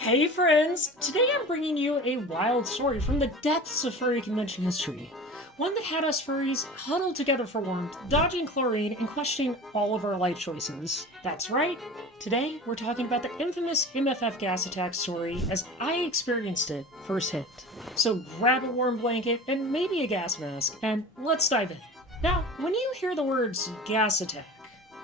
Hey friends! Today I'm bringing you a wild story from the depths of furry convention history. One that had us furries huddled together for warmth, dodging chlorine, and questioning all of our life choices. That's right, today we're talking about the infamous MFF gas attack story as I experienced it firsthand. So grab a warm blanket and maybe a gas mask, and let's dive in. Now, when you hear the words gas attack,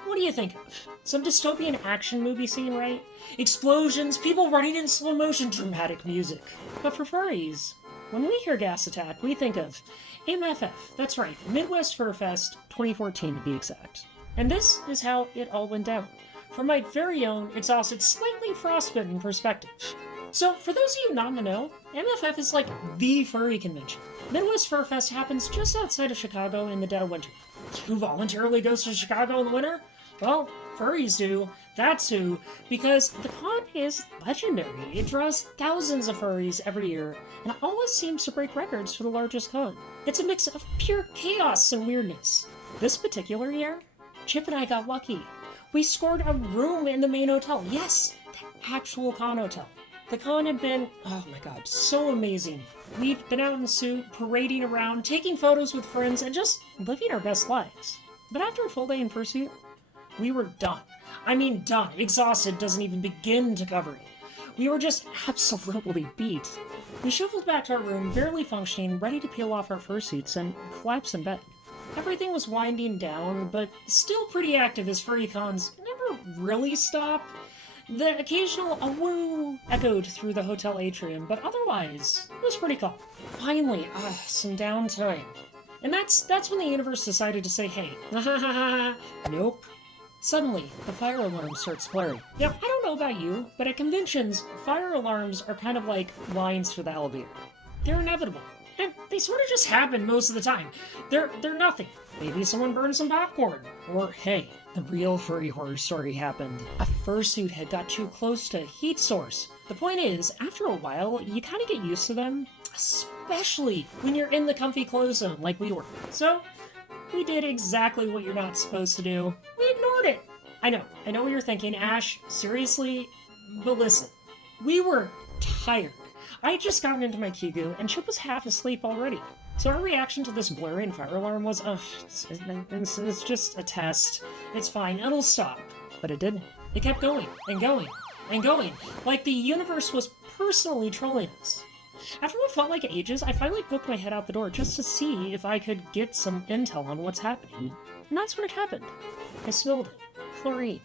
what do you think of? Some dystopian action movie scene, right? Explosions, people running in slow motion, dramatic music. But for furries, when we hear gas attack, we think of MFF. That's right, Midwest FurFest 2014 to be exact. And this is how it all went down. From my very own exhausted, slightly frostbitten perspective. So, for those of you not in the know, MFF is like the furry convention. Midwest FurFest happens just outside of Chicago in the dead of winter. Who voluntarily goes to Chicago in the winter? Well, furries do. That's who. Because the con is legendary. It draws thousands of furries every year, and always seems to break records for the largest con. It's a mix of pure chaos and weirdness. This particular year, Chip and I got lucky. We scored a room in the main hotel. Yes, the actual con hotel. The con had been, oh my god, so amazing. We'd been out in suit, parading around, taking photos with friends, and just living our best lives. But after a full day in fursuit, we were done. I mean done. Exhausted doesn't even begin to cover it. We were just absolutely beat. We shuffled back to our room, barely functioning, ready to peel off our fursuits and collapse in bed. Everything was winding down, but still pretty active as furry cons never really stop. The occasional "a-woo" echoed through the hotel atrium, but otherwise, it was pretty calm. Finally, some downtime. And that's when the universe decided to say, hey, nope. Suddenly, the fire alarm starts blaring. Now, I don't know about you, but at conventions, fire alarms are kind of like lines for the elevator. They're inevitable. And they sort of just happen most of the time. They're nothing. Maybe someone burned some popcorn. Or, hey, the real furry horror story happened. A fursuit had got too close to a heat source. The point is, after a while, you kind of get used to them, especially when you're in the comfy clothes zone like we were. So, we did exactly what you're not supposed to do. We ignored it. I know what you're thinking, Ash, seriously? But listen, we were tired. I had just gotten into my Kigu, and Chip was half asleep already. So our reaction to this blaring fire alarm was, it's just a test. It's fine, it'll stop. But it didn't. It kept going, and going, and going, like the universe was personally trolling us. After what felt like ages, I finally poked my head out the door just to see if I could get some intel on what's happening. And that's when it happened. I smelled it. Chlorine.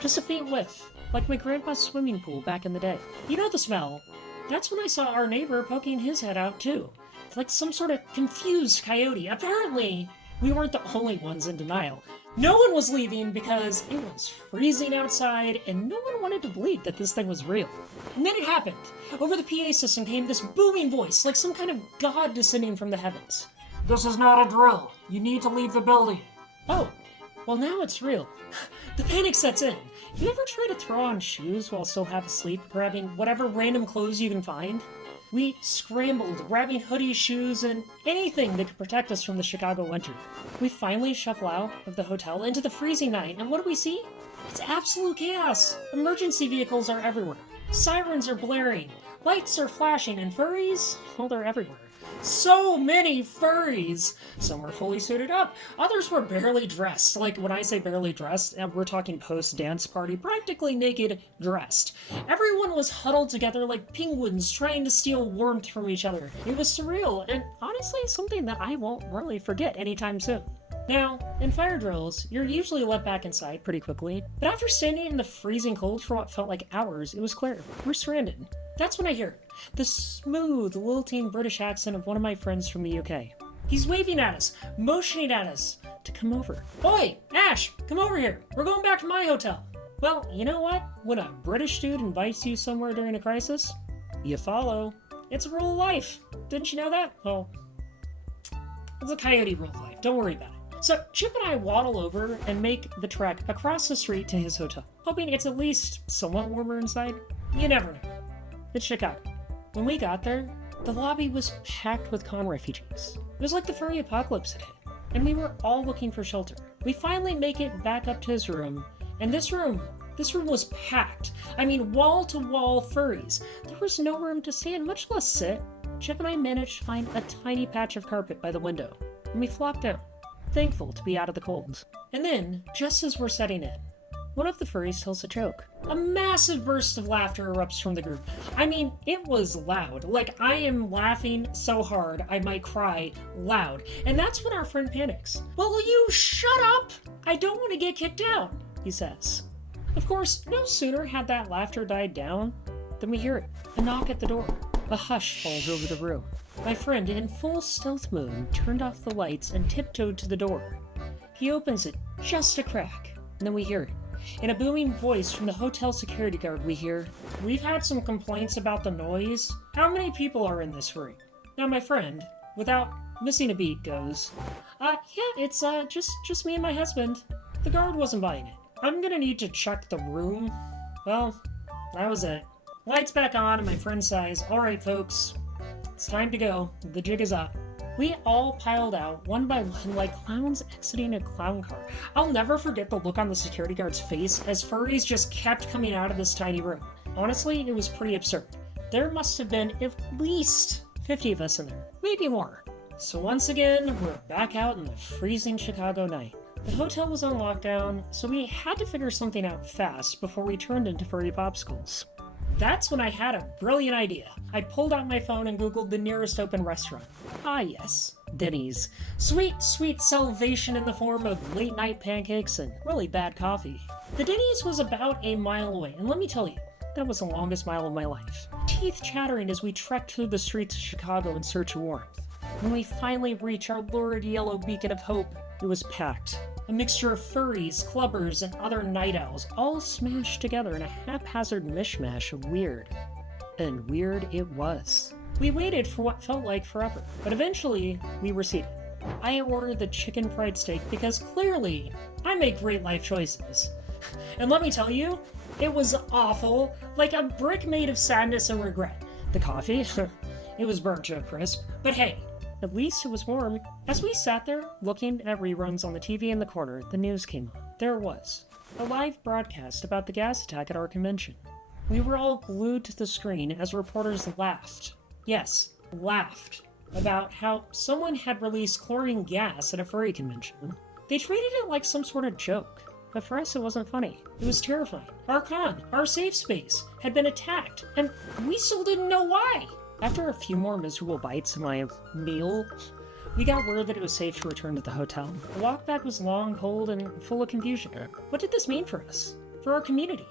Just a faint whiff, like my grandpa's swimming pool back in the day. You know the smell. That's when I saw our neighbor poking his head out too. Like some sort of confused coyote. Apparently, we weren't the only ones in denial. No one was leaving because it was freezing outside and no one wanted to believe that this thing was real. And then it happened. Over the PA system came this booming voice, like some kind of god descending from the heavens. This is not a drill. You need to leave the building. Oh, well now it's real. The panic sets in. You ever try to throw on shoes while still half asleep, grabbing whatever random clothes you can find? We scrambled, grabbing hoodies, shoes, and anything that could protect us from the Chicago winter. We finally shuffle out of the hotel into the freezing night, and what do we see? It's absolute chaos. Emergency vehicles are everywhere. Sirens are blaring. Lights are flashing, and furries, well, they're everywhere. So many furries! Some were fully suited up, others were barely dressed. Like, when I say barely dressed, we're talking post-dance party, practically naked, dressed. Everyone was huddled together like penguins trying to steal warmth from each other. It was surreal, and honestly, something that I won't really forget anytime soon. Now, in fire drills, you're usually let back inside pretty quickly, but after standing in the freezing cold for what felt like hours, it was clear. We're stranded. That's when I hear the smooth, lilting British accent of one of my friends from the UK. He's waving at us, motioning at us to come over. Oi, Ash, come over here. We're going back to my hotel. Well, you know what? When a British dude invites you somewhere during a crisis, you follow. It's a rule of life. Didn't you know that? Well, it's a coyote rule of life. Don't worry about it. So Chip and I waddle over and make the trek across the street to his hotel, hoping it's at least somewhat warmer inside. You never know. It's Chicago. When we got there, the lobby was packed with con refugees. It was like the furry apocalypse had hit, and we were all looking for shelter. We finally make it back up to his room, and this room This room was packed. I mean, wall-to-wall furries. There was no room to stand, much less sit. Chip and I managed to find a tiny patch of carpet by the window, and we flopped down, thankful to be out of the cold. And then, just as we're setting in, one of the furries tells a joke. A massive burst of laughter erupts from the group. I mean, it was loud. Like, I am laughing so hard I might cry loud. And that's when our friend panics. "Well, will you shut up? I don't want to get kicked out," he says. Of course, no sooner had that laughter died down than we hear it. A knock at the door. A hush falls over the room. My friend, in full stealth mode, turned off the lights and tiptoed to the door. He opens it just a crack, and then we hear it. In a booming voice from the hotel security guard, we hear, "We've had some complaints about the noise. How many people are in this room?" Now my friend, without missing a beat, goes, Yeah, it's just me and my husband." The guard wasn't buying it. "I'm gonna need to check the room." Well, that was it. Lights back on, and my friend sighs, "All right, folks, it's time to go. The jig is up." We all piled out, one by one, like clowns exiting a clown car. I'll never forget the look on the security guard's face as furries just kept coming out of this tiny room. Honestly, it was pretty absurd. There must have been at least 50 of us in there, maybe more. So once again, we're back out in the freezing Chicago night. The hotel was on lockdown, so we had to figure something out fast before we turned into furry popsicles. That's when I had a brilliant idea. I pulled out my phone and Googled the nearest open restaurant. Ah yes, Denny's. Sweet, sweet salvation in the form of late-night pancakes and really bad coffee. The Denny's was about a mile away, and let me tell you, that was the longest mile of my life. Teeth chattering as we trekked through the streets of Chicago in search of warmth. When we finally reached our lurid yellow beacon of hope, it was packed. A mixture of furries, clubbers, and other night owls, all smashed together in a haphazard mishmash of weird. And weird it was. We waited for what felt like forever, but eventually we were seated. I ordered the chicken fried steak because clearly I make great life choices. And let me tell you, it was awful, like a brick made of sadness and regret. The coffee, it was burnt to a crisp, but hey, at least it was warm. As we sat there, looking at reruns on the TV in the corner, the news came on. There it was, a live broadcast about the gas attack at our convention. We were all glued to the screen as reporters laughed. Yes, laughed. About how someone had released chlorine gas at a furry convention. They treated it like some sort of joke. But for us, it wasn't funny. It was terrifying. Our con, our safe space, had been attacked, and we still didn't know why. After a few more miserable bites of my meal, we got word that it was safe to return to the hotel. The walk back was long, cold, and full of confusion. What did this mean for us? For our community?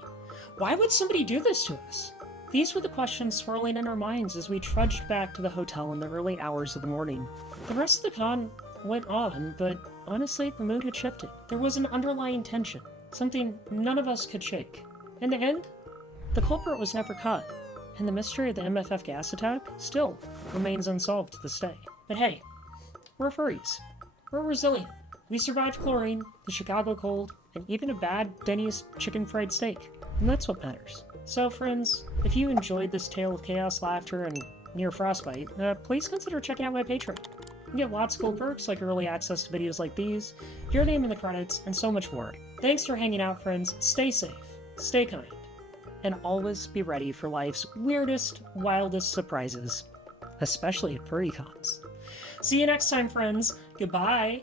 Why would somebody do this to us? These were the questions swirling in our minds as we trudged back to the hotel in the early hours of the morning. The rest of the con went on, but honestly, the mood had shifted. There was an underlying tension, something none of us could shake. In the end, the culprit was never caught, and the mystery of the MFF gas attack still remains unsolved to this day. But hey, we're furries. We're resilient. We survived chlorine, the Chicago cold, and even a bad Denny's chicken fried steak. And that's what matters. So friends, if you enjoyed this tale of chaos, laughter, and near frostbite, please consider checking out my Patreon. You get lots of cool perks like early access to videos like these, your name in the credits, and so much more. Thanks for hanging out, friends. Stay safe, stay kind, and always be ready for life's weirdest, wildest surprises, especially at furry cons. See you next time, friends. Goodbye.